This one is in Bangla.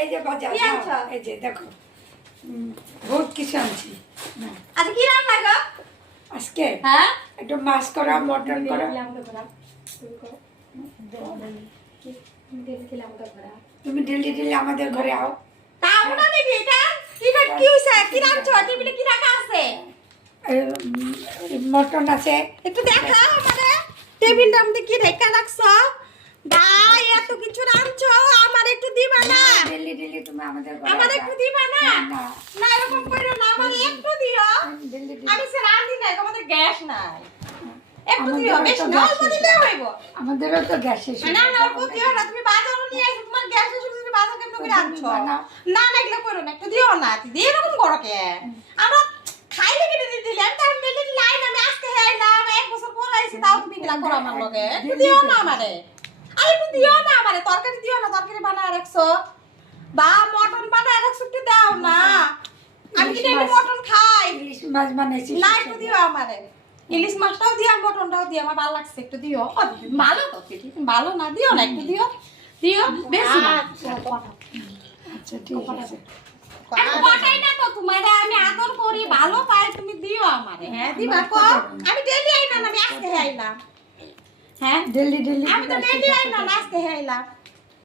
এই যে বাজার কি আনছো? এই যে দেখো বহুত কিছু আনছি আচ্ছা কি রান্না গো? আজকে হ্যাঁ একটু মাছ করা মটন করা তুমি ডেলি ডেলি আমাদের ঘরে আও তাও না দেখি এটা কি হইছে কি রান্নাছো টেবিলে কি রাখা আছে মটন আছে একটু দেখাও আমারে টেবিলটার মধ্যে কি রেখা রাখছো ভাই এত কিছু রান্নাছো আমার একটু দিবা না ডেলি ডেলি তুমি আমাদের ঘরে আমার একটু দিবা না না না এরকম কইরো না আমার একটু দিও ডেলি ডেলি আমি সে রাঁধি না আমাদের গ্যাস নাই একটু আমাদের দিও তো বেশি না গ্যাস অল্প শেষ। দিলে হইব আমাদেরও তো গ্যাস শেষ না না অল্প দিও না তুমি বাজারও নিয়ে আইছো তোমার গ্যাস শেষ হইছে তুমি বাজার কেন করে আনছো বানাও। না না এগুলো করো না একটু দিও না দিদি এরকম করো কে আমরা খাইলে কিনে দিলে আমি তার মিলে লাইন আমি আজকে আইলাম এক বছর পর আইছি তাও তুমি এগুলা করো আমার লগে একটু দিও না আমারে আরে একটু দিও না আমারে তরকারি দিও না তরকারি বানায় রাখছো বা মটন বানায় রাখছো একটু দাও না আমি কি ডেইলি মটন খাই ইলিশ মাছ বানাইছি না একটু দিও আমারে ইলিশ মাছটাও দিও আর মটনটাও দিও আমার ভালো লাগছে একটু দিও ভালো তো ঠিক ভালো না দিও না একটু দিও দিও বেশি না আচ্ছা ঠিক আছে কথাই না তো তোমারে আমি আদর করি ভালো পাই তুমি দিও আমারে হ্যাঁ দিবা কো আমি ডেইলি আইনা না আমি আজকে আইলাম হ্যাঁ ডেলি ডেলি আমি তো ডেইলি আইনা না আজকে আইলাম